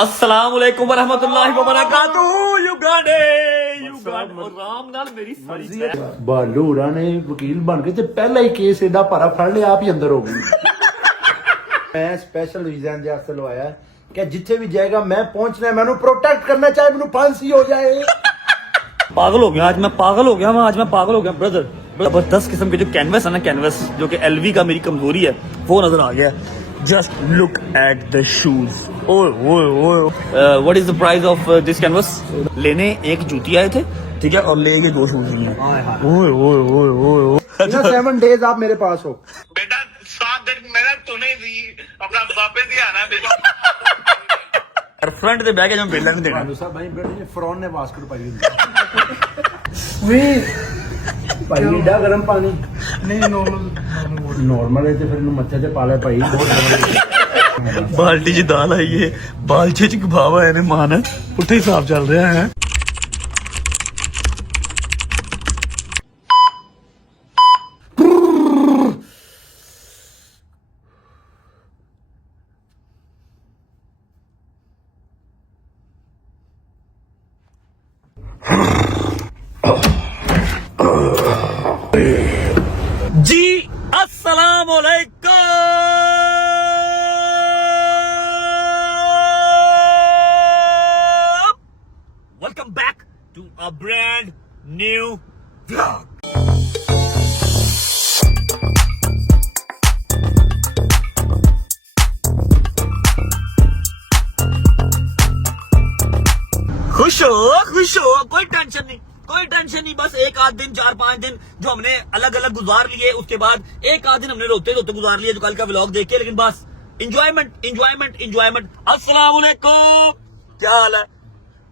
अस्सलाम वालेकुम वरहमतुल्लाहि वबरकातुहू। युगांडे और राम नाल मेरी सारी ਬਾਲੂ ਹੋਰਾਂ ਨੇ ਵਕੀਲ ਬਣ ਕੇ ਤੇ ਪਹਿਲਾ ਹੀ ਕੇਸ ਏਡਾ ਭਾਰਾ ਫੜ ਲਿਆ, ਆਪ ਹੀ ਅੰਦਰ ਹੋ ਗਈ। ਮੈਂ ਸਪੈਸ਼ਲ ਵੀਜ਼ਾ ਦੇ ਵਾਸਤੇ ਲਵਾਇਆ ਕਿ ਜਿੱਥੇ ਵੀ ਜਾਏਗਾ मैं पहुंचना है, मैंने प्रोटेक्ट करना, चाहे मैंने फांसी हो जाए। पागल हो गया आज मैं, पागल हो गया मैं, आज मैं पागल हो गया ब्रदर। जबरदस्त किस्म के जो कैनवस है ना, कैनवस जो कि एलवी का मेरी कमजोरी है वो नजर आ गया। Just look at the shoes. What is the price of this canvas? लेने एक जूती आए थे, ठीक है, और ले गए 2 शूज लिए। अच्छा 7 days आप मेरे पास हो बेटा, 7 दिन मैंने तूने दी, अपना वापस ही आना बेटा। फ्रंट ਦੇ ਬਹਿ ਕੇ ਜਮ ਬੇਲਾ ਨਹੀਂ ਦੇਣਾ। ਭਾਲੂ ਸਾਹਿਬ ਭਾਈ ਬੇਟੇ ਫਰੌਨ ਨੇ ਵਾਸਕਟ ਪਾਈ ਹੁੰਦੀ ਵੀ ਭਾਈ ਏਡਾ ਗਰਮ ਪਾਣੀ ਨਹੀਂ ਨੋਰਮਲ ਹੈ ਤੇ ਫਿਰ ਇਹਨੂੰ ਮੱਥੇ ਤੇ ਪਾ ਲੈ ਭਾਈ। ਬਹੁਤ ਬਾਲਟੀ 'ਚ ਦਾਲ ਆਈ ਏ, ਬਾਲਚੇ 'ਚ ਕਬਾਬ ਆਏ ਨੇ, ਮਾਨ ਪੁੱਠੇ ਹਿਸਾਬ ਚੱਲ ਰਿਹਾ ਹੈ। जी अस्सलाम वालेकुम, welcome back to a brand new vlog. खुश हो, कोई टेंशन नहीं, कोई टेंशन नहीं। बस एक आध दिन, 4-5 दिन जो हमने अलग अलग गुजार लिए, उसके बाद एक आध दिन हमने रोते रोते गुजार लिए जो कल का व्लॉग देख के, लेकिन बस इंजॉयमेंट इंजॉयमेंट इंजॉयमेंट। अस्सलाम वालेकुम, क्या हाल है?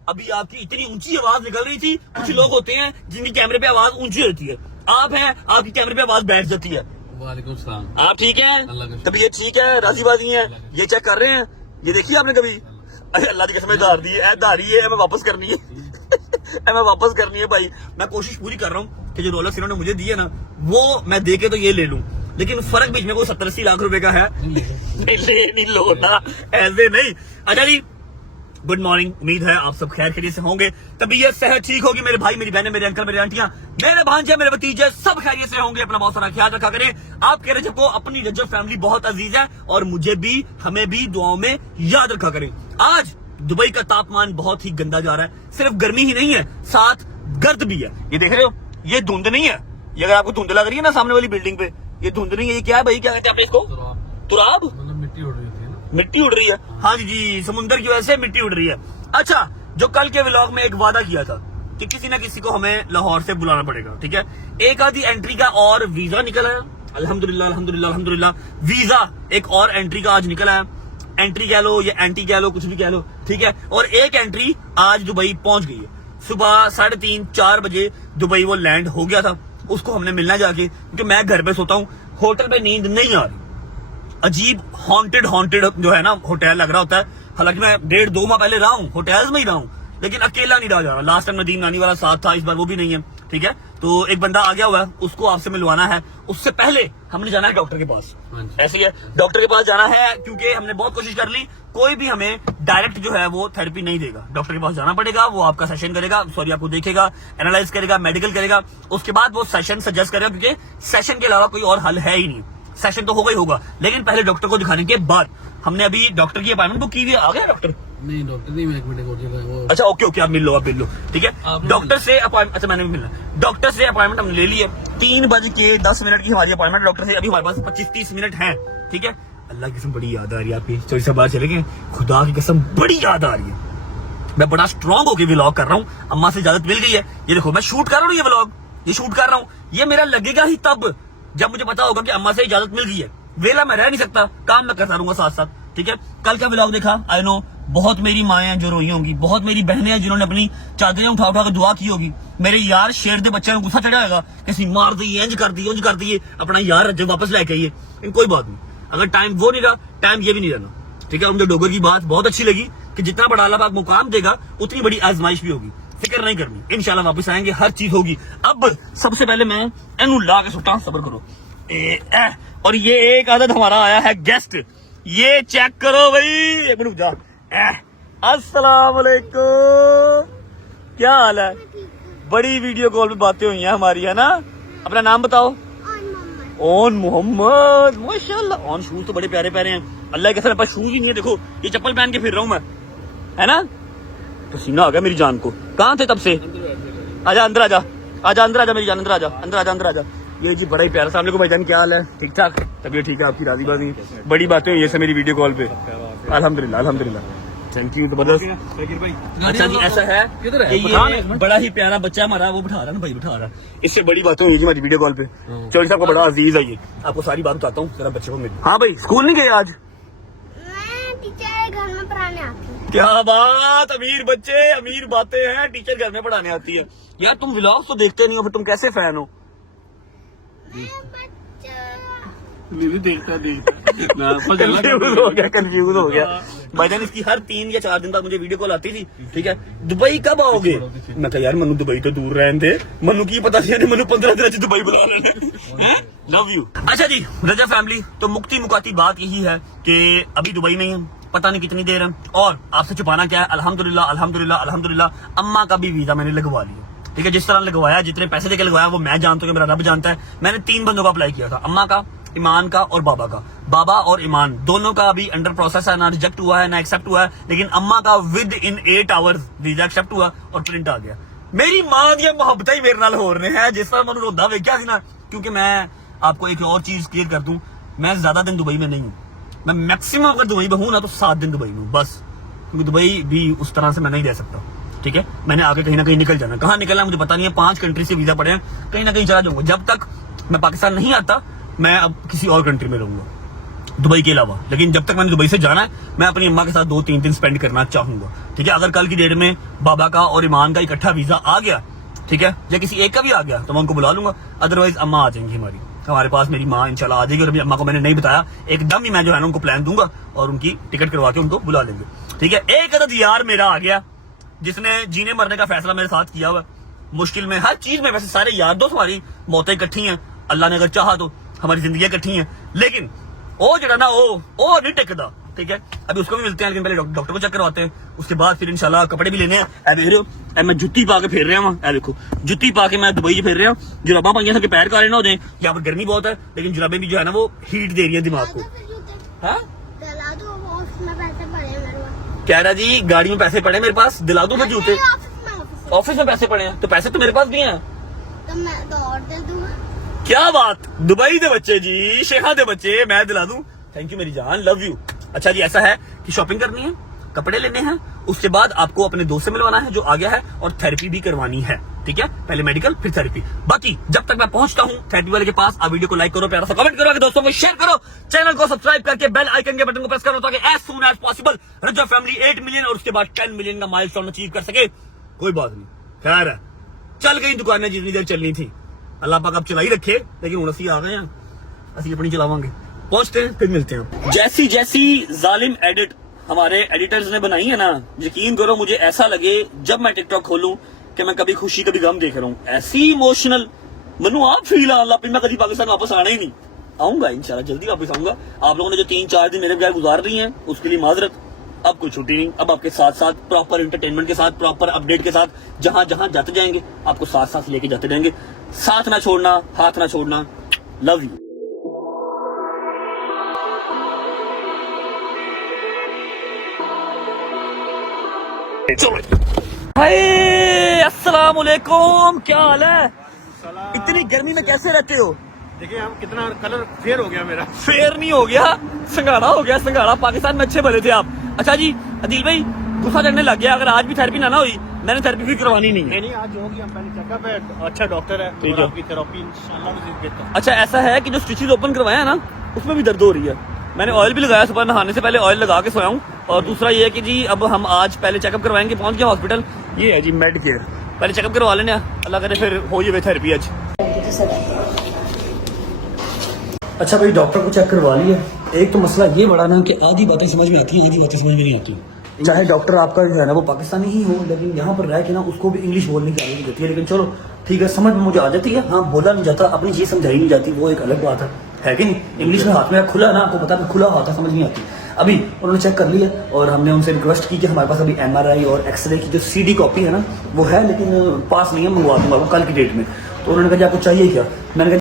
अभी आपकी इतनी ऊंची आवाज निकल रही थी। कुछ लोग होते हैं जिनकी कैमरे पे आवाज ऊंची होती है, आप हैं आपकी कैमरे पे आवाज बैठ जाती है। वालेकुम सलाम। आप ठीक हैं? तबीयत ठीक है? राजी बाजी है? ये चेक कर रहे हैं? ये देखिए आपने कभी? अरे अल्लाह की कसम धार दी है, धारी है, हमें वापस करनी है। हमें वापस करनी है भाई। मैं कोशिश पूरी कर रहा हूँ कि जो रोलेक्स इन्होंने मुझे दी है ना, वो मैं दे के तो ये ले लूं, लेकिन फर्क बीच में कोई 70-80 लाख रुपए का है। नहीं लो ना, ऐसे नहीं। अच्छा जी, गुड मॉर्निंग। उम्मीद है आप सब खैर खैरियत से होंगे, तबीयत सेहत ठीक होगी। मेरे भाई, मेरी बहनें, मेरे अंकल, मेरे आंटियां, मेरे भांजे, मेरे भतीजे सब खैरियत से होंगे। अपना बहुत सारा ख्याल रखा करें। आपके रजब को अपनी रजब फैमिली बहुत अजीज है और मुझे भी, हमें भी दुआओं में याद रखा करें। आज दुबई का तापमान बहुत ही गंदा जा रहा है। सिर्फ गर्मी ही नहीं है, साथ गर्द भी है। ये देख रहे हो, ये धुंध नहीं है। ये अगर आपको धुंध लग रही है ना सामने वाली बिल्डिंग पे, ये धुंध नहीं है। ये क्या है भाई, क्या कहते हैं आपने इसको? तुराब, मतलब मिट्टी उड़ रही होती है ना। मिट्टी उड़ रही है। हाँ जी, समुद्र की वजह से मिट्टी उड़ रही है। अच्छा, जो कल के व्लॉग में एक वादा किया था कि किसी ना किसी को हमें लाहौर से बुलाना पड़ेगा, ठीक है, एक आधी एंट्री का और वीजा निकल आया। अल्हम्दुलिल्लाह अल्हम्दुलिल्लाह अल्हम्दुलिल्लाह, वीजा एक और एंट्री का आज निकल आया। एंट्री कह लो या एंटी कह लो, कुछ भी कह लो, ठीक है। और एक एंट्री आज दुबई पहुंच गई है। सुबह 3:30-4 बजे दुबई वो लैंड हो गया था। उसको हमने मिलना जाके, क्योंकि मैं घर पे सोता हूँ, होटल पे नींद नहीं आ रही। अजीब हॉन्टेड जो है ना होटल लग रहा होता है। हालांकि मैं 1.5-2 माह पहले रहा हूँ, होटल्स में ही रहा हूँ, लेकिन अकेला नहीं रहा जा रहा। लास्ट टाइम नदीम नानी वाला साथ था, इस बार वो भी नहीं है, ठीक है। तो एक बंदा आ गया हुआ है, उसको आपसे मिलवाना है। उससे पहले हमने जाना है डॉक्टर के पास। ऐसे ही है, डॉक्टर के पास जाना है, क्योंकि हमने बहुत कोशिश कर ली, कोई भी हमें डायरेक्ट जो है वो थेरेपी नहीं देगा। डॉक्टर के पास जाना पड़ेगा, वो आपका सेशन करेगा, सॉरी आपको देखेगा, एनालाइज करेगा, मेडिकल करेगा, उसके बाद वो सेशन सजेस्ट करेगा, क्योंकि सेशन के अलावा कोई और हल है ही नहीं। सेशन तो होगा ही होगा, लेकिन पहले डॉक्टर को दिखाने के बाद। हमने अभी डॉक्टर की अपॉइंटमेंट बुक की हुई है। आ गया डॉक्टर? नहीं डॉक्टर नहीं, मैं एक मिनट वो। अच्छा ओके, आप मिल लो, ठीक है। डॉक्टर से अपॉइंटमेंट, अच्छा मैंने भी मिलना। डॉक्टर से अपॉइंटमेंट हमने ले ली है। 3:10 की हमारी अपॉइंटमेंट डॉक्टर से। अभी हमारे पास 25-30 मिनट है, ठीक है। अल्लाह की कसम बड़ी याद आ रही है आपकी, चोरी से बाहर चले गए, खुदा की कसम बड़ी याद आ रही है। मैं बड़ा स्ट्रॉन्ग होकर व्लॉग कर रहा हूँ, अम्मा से इजाजत मिल गई है। ये देखो मैं शूट कर रहा हूँ, ये व्लॉग ये शूट कर रहा हूँ। ये मेरा लगेगा ही तब जब मुझे पता होगा कि अम्मा से इजाजत मिल गई है। वेला मैं रह नहीं सकता, काम मैं करता रहूंगा साथ साथ, ठीक है। कल का व्लॉग देखा, आई नो बहुत मेरी माएँ हैं जो रोई होंगी, बहुत मेरी बहनें हैं जिन्होंने अपनी चादरें उठा उठा कर दुआ की होगी। मेरे यार शेर दे बच्चे में गुस्सा चढ़ा होगा, किसी मार दी, इंज कर दिए, अपना यार जब वापस लेके आइए। कोई बात नहीं, अगर टाइम वो नहीं रहा, टाइम ये भी नहीं रहना, ठीक है। मुझे डोगर की बात बहुत अच्छी लगी कि जितना बड़ा अल्लाह पाक मुकाम देगा, उतनी बड़ी आजमाइश भी होगी। फिक्र नहीं करनी, इंशाल्लाह वापस आएंगे, हर चीज होगी। अब सबसे पहले मैं एनू ला के सुटा, सब्र करो। और ये एक आदत हमारा आया है गेस्ट, ये चेक करो भाई, एक मिनट जा। अस्सलाम वालेकुम, क्या हाल है? बड़ी वीडियो कॉल पे बातें हुई हैं हमारी, है ना? अपना नाम बताओ। ओन मोहम्मद, माशाल्लाह। ऑन शूज तो बड़े प्यारे प्यारे हैं, अल्लाह के मेरे पास शूज ही नहीं है। देखो ये चप्पल पहन के फिर रहा हूँ मैं, है ना? पसीना आ गया मेरी जान को। कहाँ थे तब से? आजा अंदर, आजा आजा अंदर, आजा मेरी जान, अंदर आजा, अंदर आजा, अंदर आजा। ये जी बड़ा ही प्यारा। सामने को भाईजान, क्या हाल है? ठीक ठाक, तबीयत ठीक है आपकी? राजी बाजी? बड़ी बातें हुई है मेरी वीडियो कॉल पे। अल्हम्दुलिल्लाह अल्हम्दुलिल्लाह, थैंक यू, जबरदस्त। अच्छा जी, ऐसा है कि ये बड़ा ही प्यारा बच्चा हमारा, वो बिठा रहा है ना भाई, बिठा रहा है। इससे बड़ी बातें हुई हमारी वीडियो कॉल पे। चौधरी साहब का बड़ा अजीज है ये, आपको सारी बात बताता हूँ जरा बच्चे को मिल। हाँ भाई, स्कूल नहीं गए आज? मैं टीचर घर में पढ़ाने आती हूँ। क्या बात, अमीर बच्चे, अमीर बातें हैं। टीचर घर में पढ़ाने आती है। यार तुम व्लॉग्स तो देखते नहीं हो, फिर तुम कैसे फैन हो? कंफ्यूज हो गया भाईजान। इसकी हर 3 या 4 दिन बाद मुझे वीडियो कॉल आती थी, ठीक है, दुबई कब आओगे? मैं कहा यार मनु दुबई तो दूर रहने दे, मनु की पता नहीं, मनु 15 दिन दुबई बुला रहे। Love you. अच्छा जी रजा फैमिली, तो मुक्ति मुकाती बात यही है कि अभी दुबई में ही है, पता नहीं कितनी देर है, और आपसे छुपाना क्या है। अल्हम्दुलिल्लाह अल्हम्दुलिल्लाह अल्हम्दुलिल्लाह, अम्मा का भी वीजा मैंने लगवा लिया, ठीक है। जिस तरह लगवाया, जितने पैसे देकर लगवाया वो मैं जानता हूँ, मेरा रब जानता है। मैंने 3 बंदों का अप्लाई किया था, अम्मा का, ईमान का और बाबा का। बाबा और ईमान दोनों का अभी अंडर प्रोसेस है, ना रिजेक्ट हुआ है ना एक्सेप्ट हुआ है, लेकिन अम्मा का within 8 hours visa accept हुआ और प्रिंट आ गया। मेरी मां दी मोहब्बत ही मेरे नाल हो रहे हैं, जिस तरह मैं रोदा वेख्या सी ना। क्योंकि मैं आपको एक और चीज क्लियर कर दूं, मैं ज्यादा दिन दुबई में नहीं हूँ। मैं मैक्सिमम अगर दुबई में हूं ना तो 7 दिन दुबई में हूँ बस, क्योंकि दुबई भी उस तरह से मैं नहीं रह सकता, ठीक है। मैंने आगे कहीं ना कहीं निकल जाना, कहाँ निकलना मुझे पता नहीं है। 5 कंट्री से वीजा पड़े हैं, कहीं ना कहीं चला जाऊंगा। जब तक मैं पाकिस्तान नहीं आता, मैं अब किसी और कंट्री में रहूंगा दुबई के अलावा। लेकिन जब तक मैंने दुबई से जाना है, मैं अपनी अम्मा के साथ 2-3 दिन स्पेंड करना चाहूंगा, ठीक है। अगर कल की डेट में बाबा का और ईमान का इकट्ठा वीजा आ गया, ठीक है, या किसी एक का भी आ गया, तो मैं उनको बुला लूंगा। अदरवाइज अम्मा आ जाएंगी हमारे पास, मेरी माँ इंशाल्लाह आ जाएगी। और अभी अम्मा को मैंने नहीं बताया, एकदम ही मैं जो है ना उनको प्लान दूंगा और उनकी टिकट करवा के उनको बुला लेंगे, ठीक है। एक अदद यार मेरा आ गया, जिसने जीने मरने का फैसला मेरे साथ किया हुआ, मुश्किल में, हर चीज में। वैसे सारे यार दोस्त, हमारी मौतें इकट्ठी हैं, अल्लाह ने अगर चाहा तो हमारी जिंदगी इकट्ठी हैं, लेकिन वो जरा ना वो नहीं टिकता, ठीक है। अभी उसको भी मिलते हैं, लेकिन पहले डॉक्टर को चेक करवाते हैं, उसके बाद फिर इंशाल्लाह कपड़े भी लेने हैं। ए देख रहे हो, मैं जुत्ती पा के फिर रहा हूँ, ए देखो जुत्ती पा के मैं दुबई फिर रहा हूँ। जुराबा पाइया था कि पैर काले ना हो जाए, यहाँ पर गर्मी बहुत है, लेकिन जुराबे भी जो है ना वो हीट दे रही है दिमाग को। हाँ दिला दो, ऑफिस में पैसे पड़े हैं मेरे पास। कह रहा जी गाड़ी में पैसे पड़े मेरे पास, दिला दो फिर जूते। ऑफिस में पैसे पड़े हैं, तो पैसे तो मेरे पास भी हैं, तो मैं तो और दे दूंगा। क्या बात, दुबई दे बच्चे जी, शेखा दे बच्चे, मैं दिला दूं। थैंक यू मेरी जान, लव यू। अच्छा जी ऐसा है कि शॉपिंग करनी है, कपड़े लेने हैं, उसके बाद आपको अपने दोस्त से मिलवाना है जो आ गया है, और थेरेपी भी करवानी है, ठीक है। पहले मेडिकल फिर थेरेपी। बाकी जब तक मैं पहुंचता हूँ थेरेपी वाले के पास, आप वीडियो को लाइक करो, प्यारा सा कमेंट करो, आगे दोस्तों को शेयर करो, चैनल को सब्सक्राइब करके बेल आइकन के बटन को प्रेस करो, ताकि एज सून एज पॉसिबल रजा फैमिली 8 मिलियन और उसके बाद 10 मिलियन का माइलस्टोन अचीव कर सके। कोई बात नहीं, खैर है, चल गई दुकानें जितनी देर चलनी थी, अल्लाह पाक अब चलाई रखे, लेकिन हूं असी आ गए हैं, असी अपनी चलावांगे। पहुंचते हैं फिर मिलते हैं। जैसी जैसी जालिम एडिट हमारे एडिटर्स ने बनाई है ना, यकीन करो मुझे ऐसा लगे जब मैं टिकटॉक खोलूं कि मैं कभी खुशी कभी गम देख रहा हूँ। ऐसी इमोशनल मनु आप फील आने लग पई, मैं कभी पाकिस्तान वापस आना ही नहीं, आऊंगा इंशाल्लाह, जल्दी वापस आऊंगा। आप लोगों ने जो 3-4 दिन मेरे बगैर गुजार रही हैं उसके लिए माजरत, अब कोई छुट्टी नहीं, अब आपके साथ साथ प्रॉपर एंटरटेनमेंट के साथ, प्रॉपर अपडेट के साथ, जहां जहां जाते जाएंगे आपको साथ साथ लेके जाते जाएंगे। साथ ना छोड़ना, हाथ ना छोड़ना, लव यू। हाय अस्सलाम वालेकुम, क्या हाल है? इतनी गर्मी में कैसे रहते हो? देखिए हम कितना कलर फेयर हो गया मेरा। फेयर नहीं हो गया, संगाड़ा हो गया, संगाड़ा। पाकिस्तान में अच्छे भले थे आप। अच्छा जी अदिल भाई, गुस्सा चढ़ने लग गया, अगर आज भी थेरेपी ना हुई, मैंने थेरेपी भी करवानी नहीं है। नहीं आज होगी, हम पहले चेकअप है, अच्छा डॉक्टर है, ठीक और है। आपकी थेरेपी इंशाल्लाह मैं देता हूं। अच्छा ऐसा है कि जो स्टिचेस ओपन करवाया है ना, उसमें भी दर्द हो रही है। मैंने ऑयल भी लगाया, सुबह नहाने से पहले ऑयल लगा के सोया हूँ। और दूसरा ये है कि जी अब हम आज पहले चेकअप करवाएंगे, पहुंच गया हॉस्पिटल, ये है जी मेड केयर, पहले चेकअप करवा लेने, अल्लाह करे फिर हो जाए थेरेपी आज। अच्छा भाई डॉक्टर को चेक करवा लिया। एक तो मसला ये बड़ा ना कि आधी बातें समझ में आती हैं, आधी बातें समझ में नहीं आती। चाहे डॉक्टर आपका जो है ना वो पाकिस्तानी ही हो, लेकिन यहाँ पर रह के ना उसको भी इंग्लिश बोलने की आदत होती है। लेकिन चलो ठीक है, समझ में मुझे आ जाती है, हाँ बोला नहीं जाता, अपनी चीज समझाई नहीं जाती, वो एक अलग बात है कि नहीं। इंग्लिश में हाथ मेरा खुला ना, आपको पता है खुला हाथ है, समझ नहीं आती। अभी उन्होंने चेक कर लिया और हमने उनसे रिक्वेस्ट की कि हमारे पास अभी MRI और एक्सरे की जो CD कॉपी है ना वो है, लेकिन पास नहीं है, मंगवा दूंगा वो कल की डेट में। तो उन्होंने कहा कि आपको चाहिए क्या? मैंने कहा